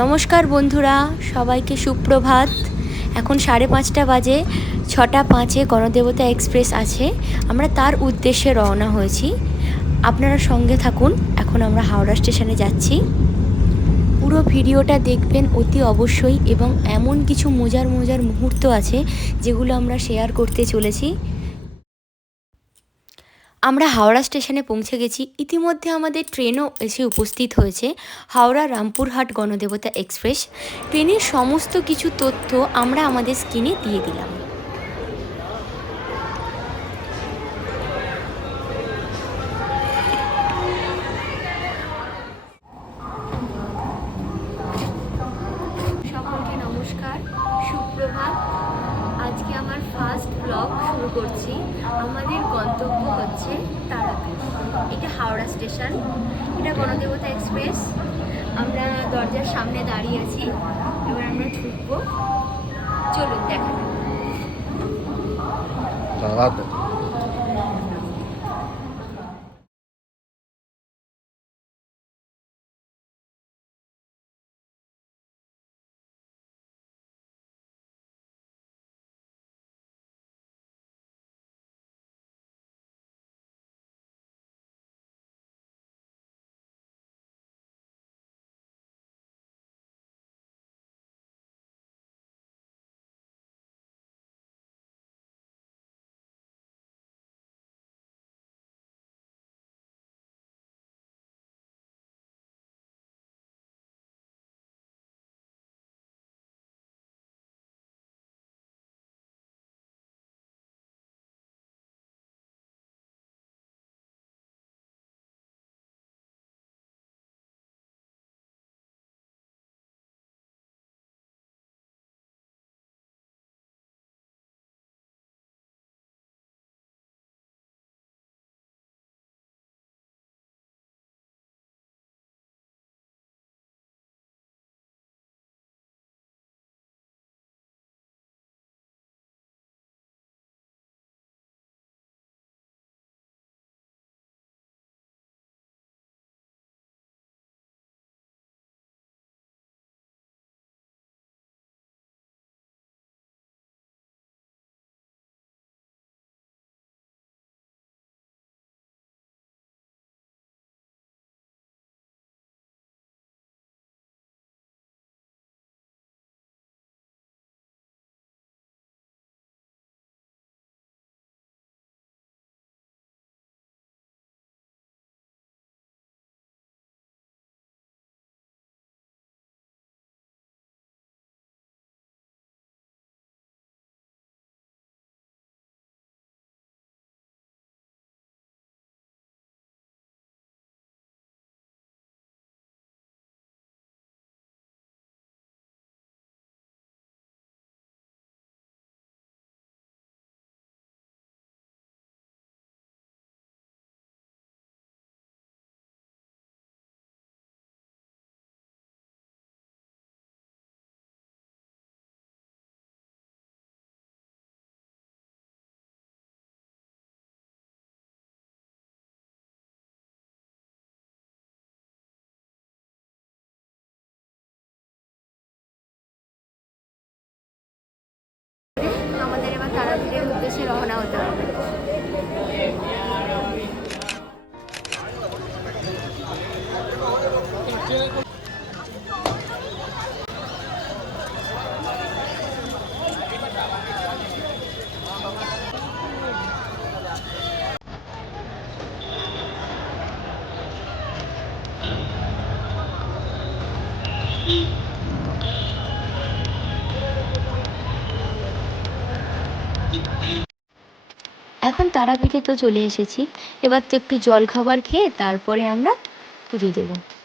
নমস্কার বন্ধুরা, সবাইকে সুপ্রভাত। এখন সাড়ে পাঁচটা বাজে, ছটা পাঁচে গণদেবতা এক্সপ্রেস আছে। আমরা তার উদ্দেশ্যে রওনা হয়েছি। আপনারা সঙ্গে থাকুন, এখন আমরা হাওড়া স্টেশনে যাচ্ছি। পুরো ভিডিওটা দেখবেন অতি অবশ্যই এবং এমন কিছু মজার মজার মুহূর্ত আছে যেগুলো আমরা শেয়ার করতে চলেছি। আমরা হাওড়া স্টেশনে পৌঁছে গেছি। ইতিমধ্যে আমাদের ট্রেনও এসে উপস্থিত হয়েছে। হাওড়া রামপুরহাট গণদেবতা এক্সপ্রেস। ট্রেনের সমস্ত কিছু তথ্য আমরা আমাদের স্ক্রিনে দিয়ে দিলাম। এখন তারাপীঠে তো চলে এসেছি। এবার তো একটু জল খাবার খেয়ে তারপরে আমরা পুজো দেবো।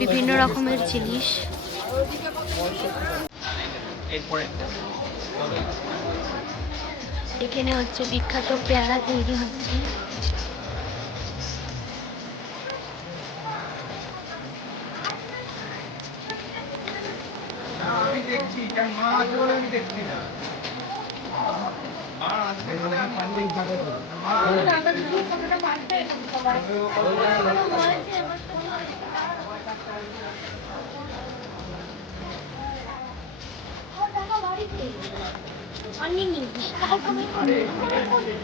বিভিন্ন রকমের জিনিস এখানে হচ্ছে বিখ্যাত পেয়ারা তৈরি হচ্ছে দেখছি কেন মা আছে বলে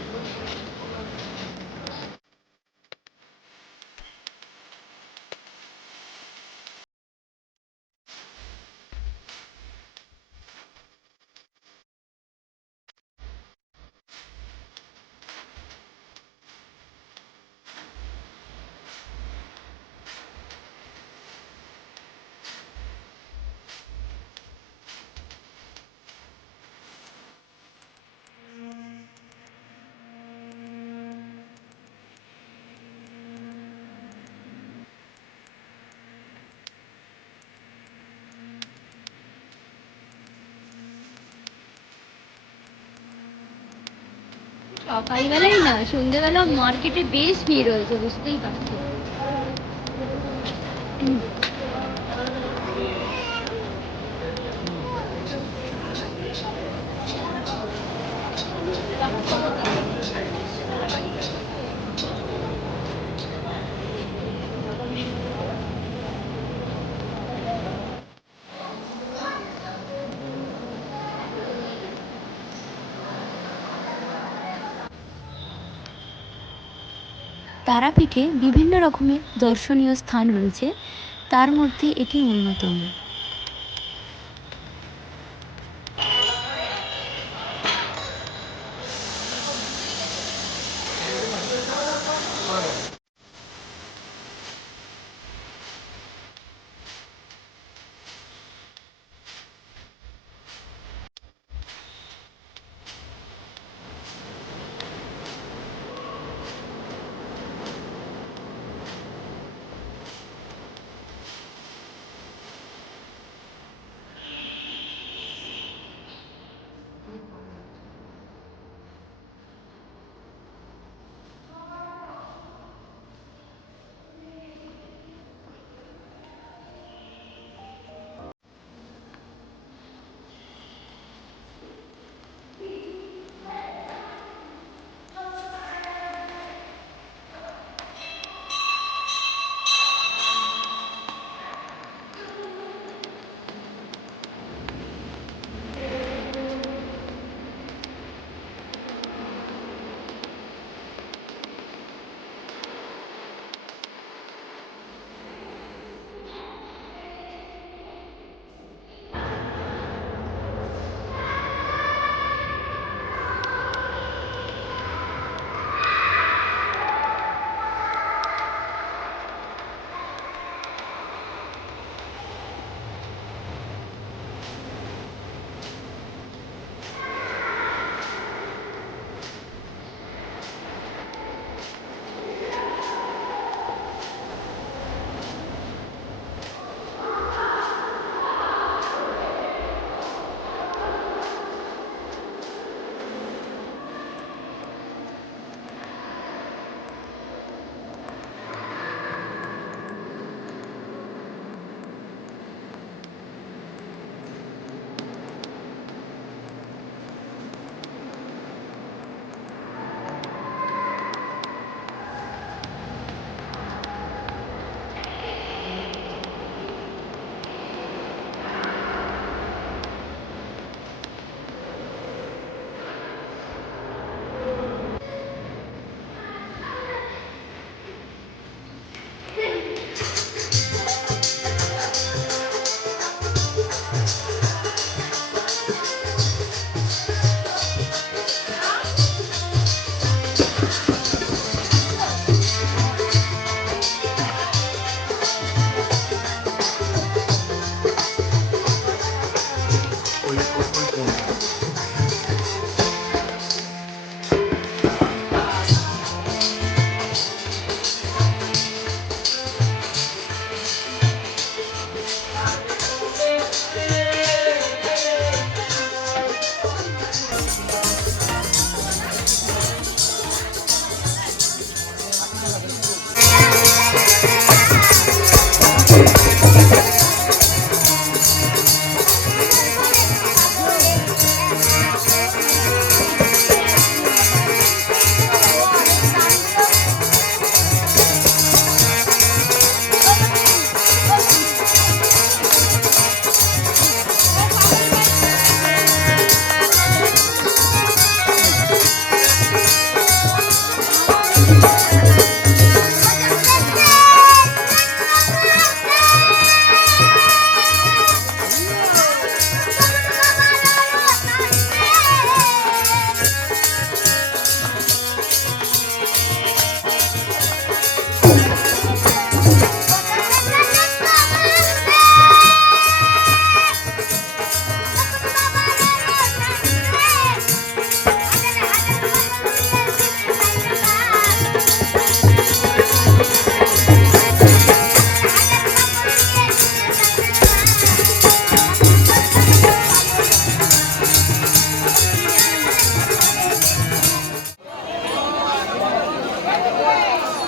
সকালবেলায় না সন্ধ্যেবেলা মার্কেটে বেশ ভিড় হয়েছে বুঝতেই পারছ। তারাপীঠে বিভিন্ন রকমের দর্শনীয় স্থান রয়েছে। তার মধ্যে এটি অন্যতম।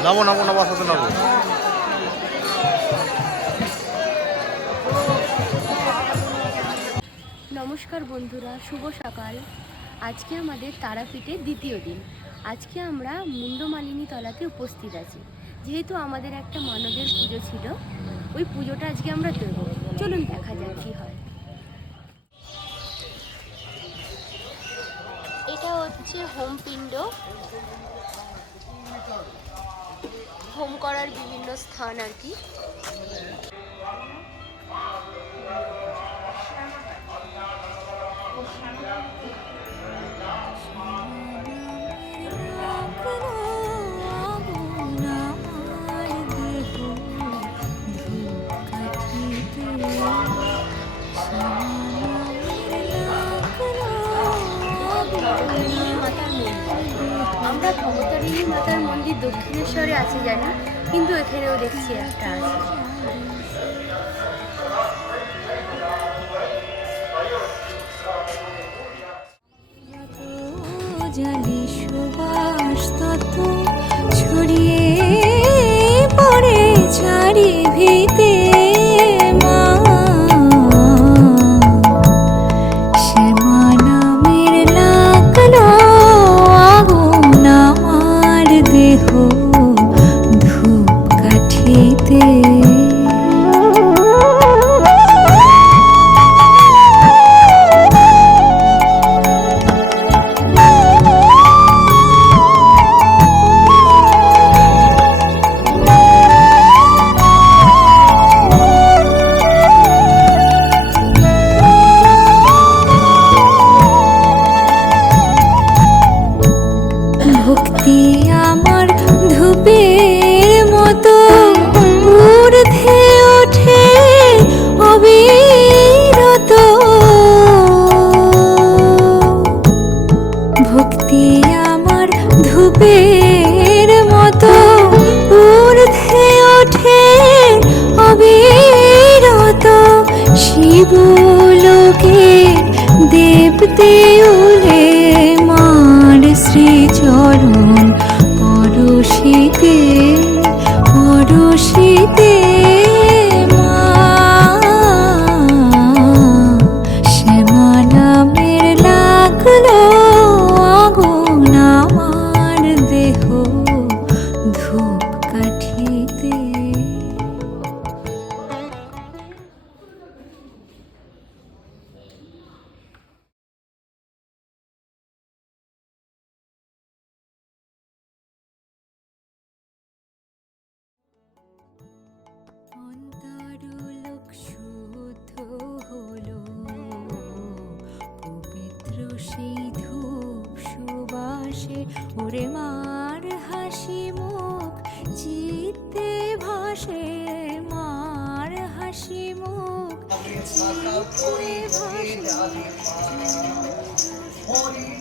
নাবো নাবো নাবো আসাতে নাবো নমস্কার বন্ধুরা শুভ সকাল। আজকে আমাদের তারাপীঠের দ্বিতীয় দিন। আজকে আমরা মুন্ডমালিনী তলাতে উপস্থিত আছি। যেহেতু আমাদের একটা মানবের পুজো ছিল ওই পুজোটা আজকে আমরা দেবো। চলুন দেখা যাক কী হয়। এটা হচ্ছে হোম পিণ্ড হোম করার বিভিন্ন স্থান আর কি। আছে জানি কিন্তু এখানেও দেখছি একটা আছে। ছড়িয়ে পড়ে চারি ভিতে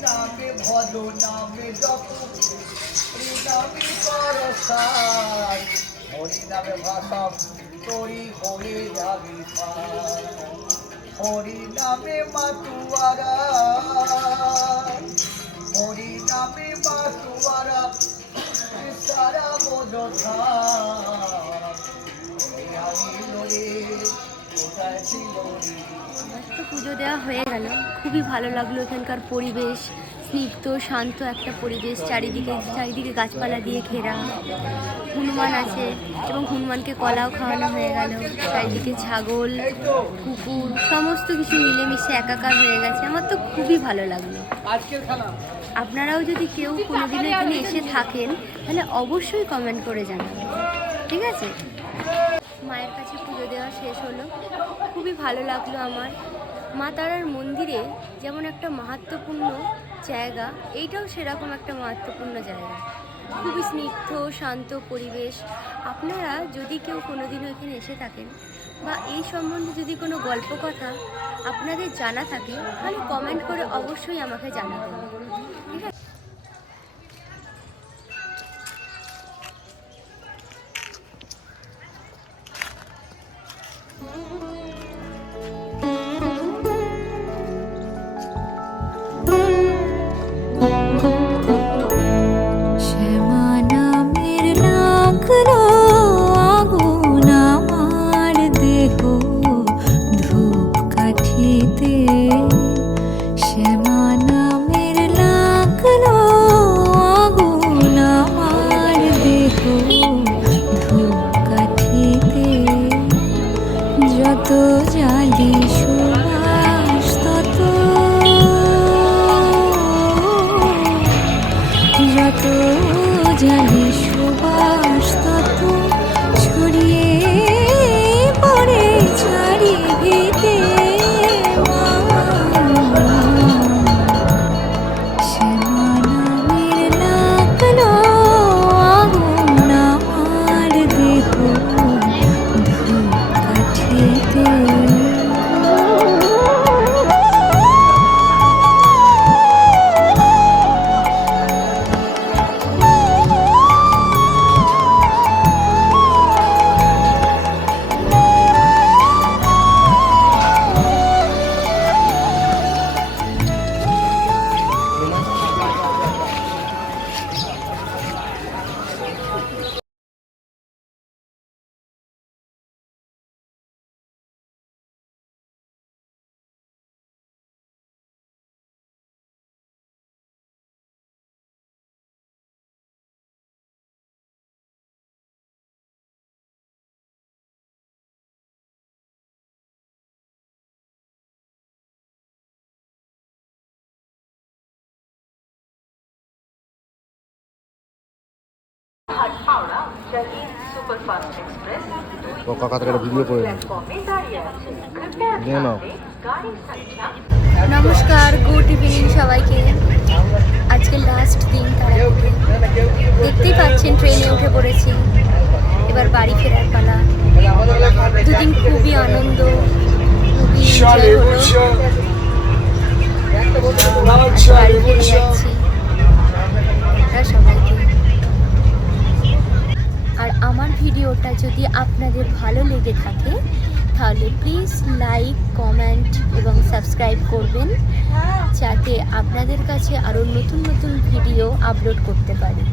নামে ভজ নামে জপ হরি নামে করসার হরি নামে ভাষা তোরি হয়ে যাবি হরি নামে মাতুয়ারা, হরি নামে মাতুয়ারা, সারা বোঝা কোথায় ছিল রে? আমার তো পুজো দেওয়া হয়ে গেল। খুবই ভালো লাগল এখানকার পরিবেশ স্নিগ্ধ শান্ত একটা পরিবেশ চারিদিকে চারিদিকে গাছপালা দিয়ে ঘেরা। হনুমান আছে এবং হনুমানকে কলাও খাওয়ানো হয়ে গেল। চারিদিকে ছাগল কুকুর সমস্ত কিছু মিলেমিশে একাকার হয়ে গেছে। আমার তো খুবই ভালো লাগল। আপনারাও যদি কেউ কোনোদিনও এখানে এসে থাকেন তাহলে অবশ্যই কমেন্ট করে জানাবেন। ঠিক আছে? মায়ের কাছে পুজো দেওয়া শেষ হলো। খুবই ভালো লাগল আমার। মা তারার মন্দিরে যেমন একটা মাহাত্মপূর্ণ জায়গা, এইটাও সেরকম একটা মাহাত্মপূর্ণ জায়গা। খুবই স্নিগ্ধ, শান্ত পরিবেশ। আপনারা যদি কেউ কোনোদিনও এখানে এসে থাকেন বা এই সম্বন্ধে যদি কোনো গল্প কথা আপনাদের জানা থাকে, তাহলে কমেন্ট করে অবশ্যই আমাকে জানাবেন। ও কাকা থেকে ভিডিও করে নিয়ে নাও নমস্কার গুড ইভিনিং সবাইকে। আজকে লাস্ট দিন দেখতেই পাচ্ছেন ট্রেনে উঠে পড়েছি। এবার বাড়ি ফেরার পালা। দুদিন খুবই আনন্দ খুবই এনজয় হলো। বাড়ি ফিরে যাচ্ছি। সবাইকে আমার ভিডিওটা যদি আপনাদের ভালো লেগে থাকে, তাহলে প্লিজ লাইক কমেন্ট এবং সাবস্ক্রাইব করবেন, যাতে আপনাদের কাছে আরও নতুন নতুন ভিডিও আপলোড করতে পারি।